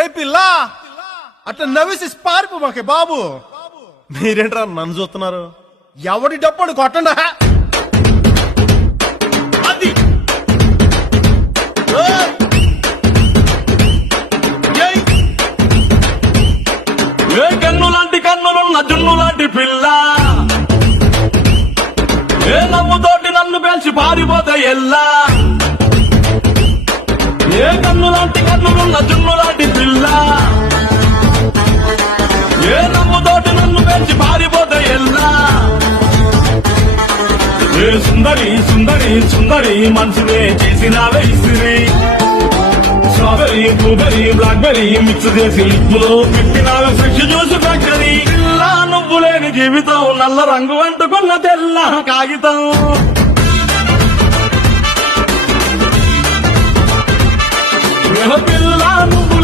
ఏ పిల్ల అట్లా నవ్వేసి పారిపో మాకే బాబు. మీరేంట్రా నన్ను చూస్తున్నారు? ఎవడి డప్పుడు కొట్టండా. అది ఏ కన్ను లాంటి కన్నులున్న జున్ను లాంటి పిల్ల, ఏ నవ్వుతోటి నన్ను పెంచి పారిపోతే ఎల్లా. ఏ కన్ను లాంటి కన్నులున్న జున్ను లాంటి పిల్ల, ఏ నవ్వుతోటి నన్ను పెంచి పారిపోతే ఎల్లా. ఏ సుందరి సుందరి సుందరి మనసునే చేసినావే ఇసిరి, స్ట్రాబెరీ బ్లూబెరీ బ్లాక్బెరీ మిక్స్ చేసి లిప్పులో పెట్టినావే ఫ్రెష్ జ్యూస్ ఫ్యాక్టరీ. పిల్ల నువ్వు లేని జీవితం నల్ల రంగు అంటుకున్న తెల్ల కాగితం. పిల్ల